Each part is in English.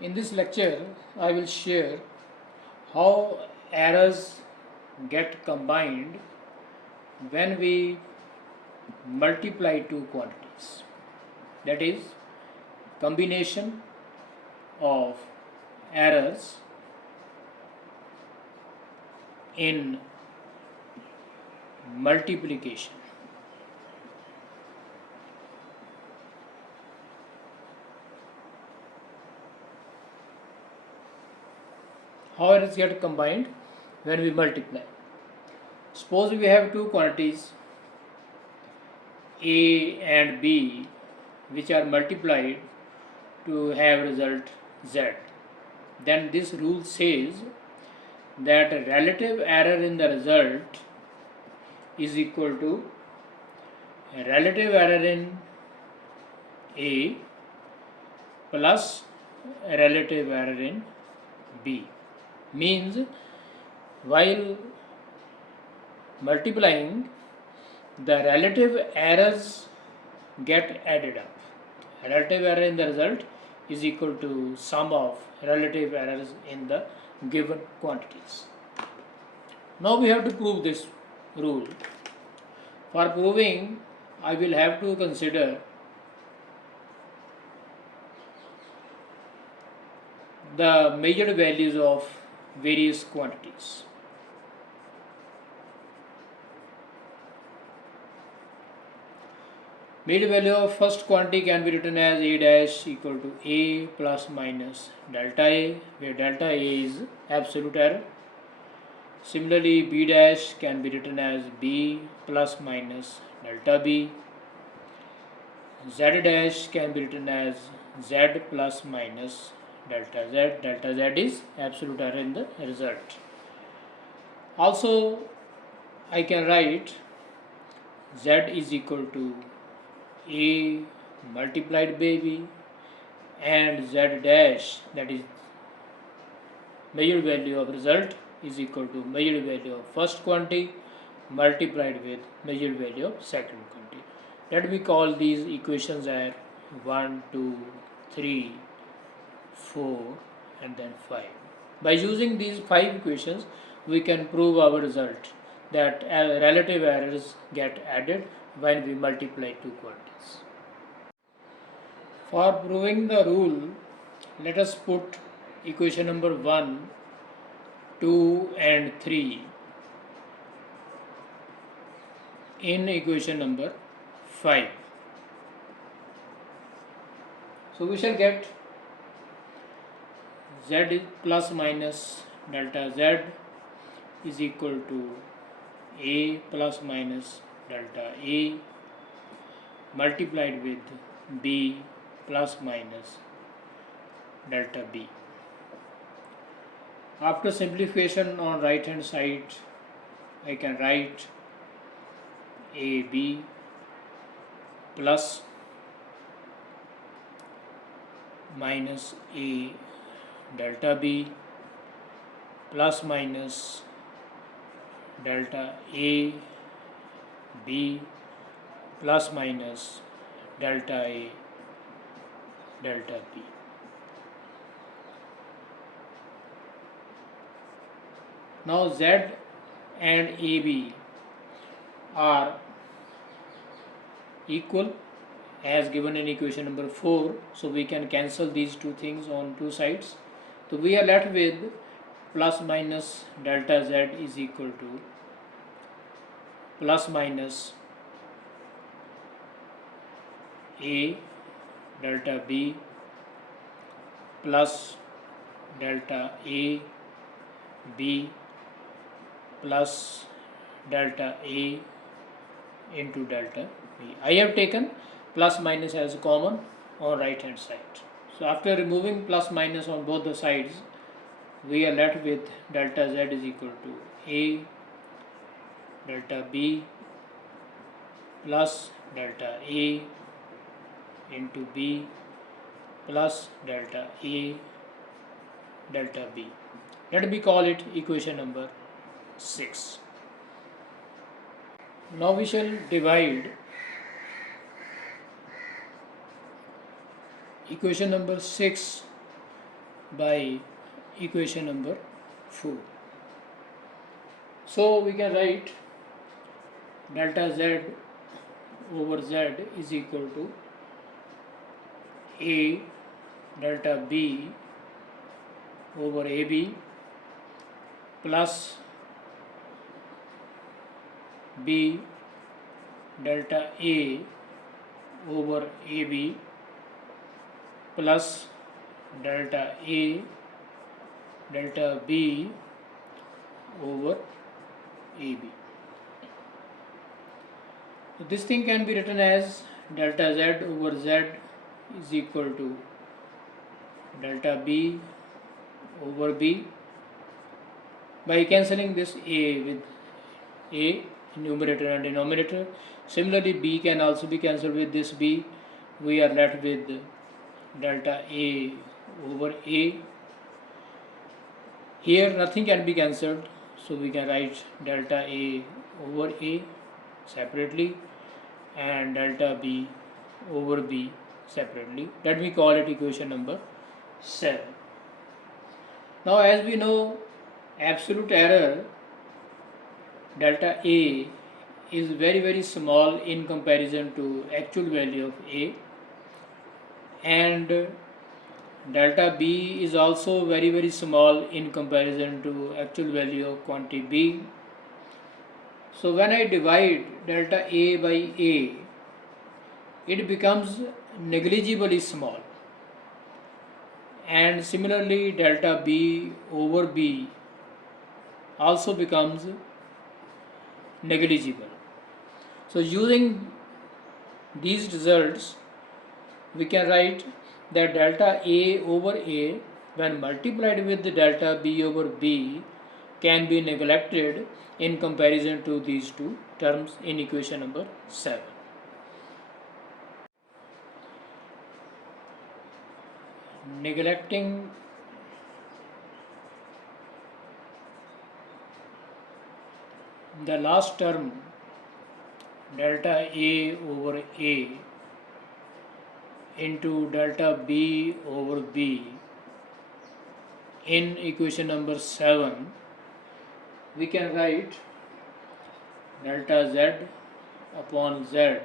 In this lecture, I will share how errors get combined when we multiply two quantities. That is, combination of errors in multiplication. How errors get combined when we multiply. Suppose we have two quantities A and B which are multiplied to have result Z. Then this rule says that relative error in the result is equal to relative error in A plus relative error in B. Means while multiplying, the relative errors get added up. Relative error in the result is equal to sum of relative errors in the given quantities. Now we have to prove this rule. For proving, I will have to consider the measured values of various quantities. Measured value of first quantity can be written as A dash equal to A plus minus delta A, where delta A is absolute error. Similarly, B dash can be written as B plus minus delta B. Z dash can be written as Z plus minus delta Z. Delta Z is absolute error in the result. Also, I can write Z is equal to A multiplied by B and Z dash, that is measured value of result, is equal to measured value of first quantity multiplied with measured value of second quantity. Let me call these equations as 1, 2, 3, 4 and then 5. By using these 5 equations, we can prove our result that relative errors get added when we multiply two quantities. For proving the rule, let us put equation number 1, 2 and 3 in equation number 5. So we shall get Z plus minus delta Z is equal to A plus minus delta A multiplied with B plus minus delta B. After simplification on right hand side, I can write AB plus minus A delta B plus minus delta A B plus minus delta A delta B. Now Z and AB are equal as given in equation number 4, so we can cancel these two things on two sides. So we are left with plus minus delta Z is equal to plus minus A delta B plus delta A B plus delta A into delta B. I have taken plus minus as common on right hand side. So after removing plus minus on both the sides, we are left with delta Z is equal to A delta B plus delta A into B plus delta A delta B. Let me call it equation number 6. Now we shall divide equation number 6 by equation number 4. So we can write delta z over z is equal to a delta b over ab plus b delta a over ab plus delta a delta b over ab. So this thing can be written as delta z over z is equal to delta b over b. By cancelling this a with a, numerator and denominator. Similarly, b can also be cancelled with this b. We are left with delta a over a. Here nothing can be cancelled, so we can write delta a over a separately and delta b over b separately. Let me call it equation number 7. Now, as we know, absolute error delta a is very small in comparison to actual value of a, and delta b is also very small in comparison to actual value of quantity b. So when I divide delta a by a, it becomes negligibly small, and similarly delta b over b also becomes negligible. So using these results, we can write that delta a over a when multiplied with the delta b over b can be neglected in comparison to these two terms in equation number 7. Neglecting the last term delta a over a into delta b over b in equation number 7, we can write delta z upon z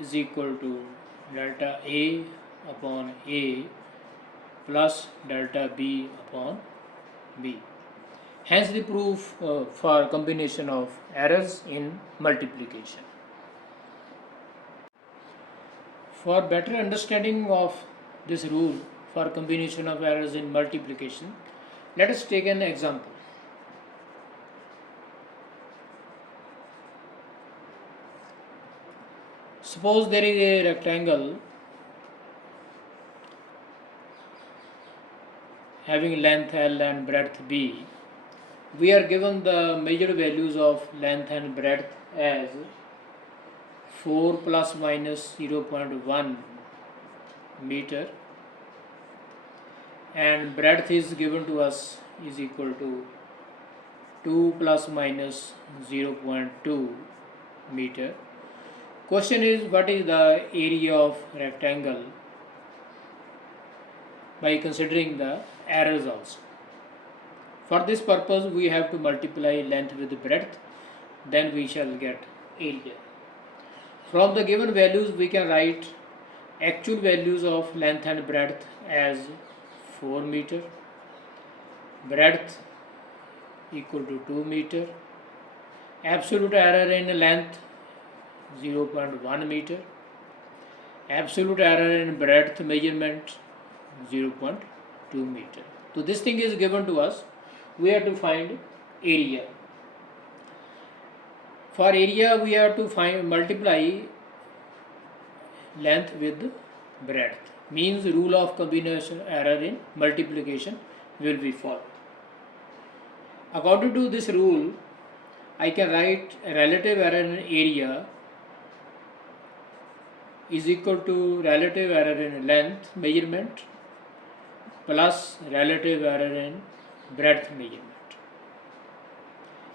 is equal to delta a upon a plus delta b upon b. Hence the proof for combination of errors in multiplication. For better understanding of this rule for combination of errors in multiplication, let us take an example. Suppose there is a rectangle having length L and breadth B. We are given the measured values of length and breadth as 4 plus minus 0.1 meter, and breadth is given to us is equal to 2 plus minus 0.2 meter. Question is, what is the area of rectangle by considering the errors also. For this purpose, we have to multiply length with breadth, then we shall get area. From the given values, we can write actual values of length and breadth as 4 meter, breadth equal to 2 meter, absolute error in length 0.1 meter, absolute error in breadth measurement 0.2 meter. So this thing is given to us. We have to find area. For area, we have to multiply length with breadth. Means rule of combination error in multiplication will be followed. According to this rule, I can write relative error in area is equal to relative error in length measurement plus relative error in breadth measurement.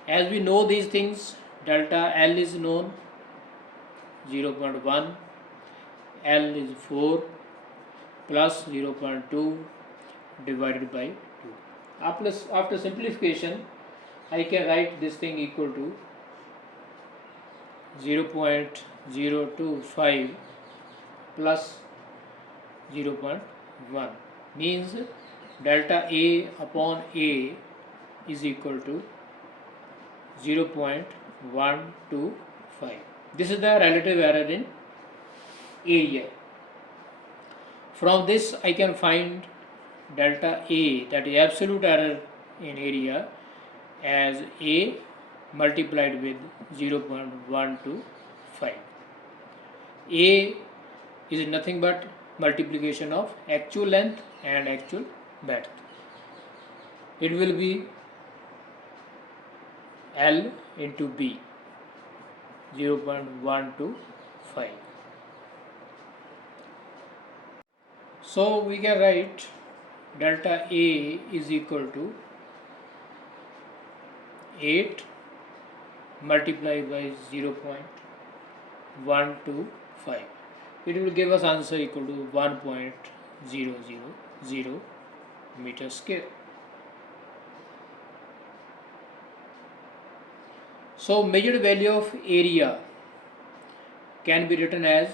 As we know these things, delta L is known 0.1, L is 4 plus 0.2, divided by 2. After simplification, I can write this thing equal to 0.025 plus 0.1, means delta A upon A is equal to 0.125. This is the relative error in area. From this I can find delta A, that is absolute error in area, as A multiplied with 0.125. A is nothing but multiplication of actual length and actual breadth. It will be L into B, 0.125. So we can write delta A is equal to 8 multiplied by 0.125. It will give us answer equal to 1.000 meter square. So measured value of area can be written as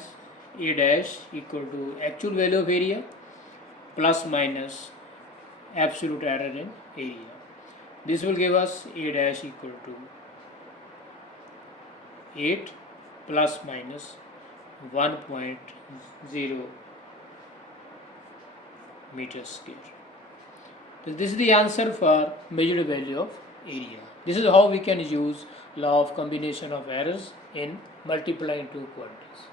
A dash equal to actual value of area plus minus absolute error in area. This will give us A dash equal to 8 plus minus 1.0 meter square. So this is the answer for measured value of area. This is how we can use law of combination of errors in multiplying two quantities.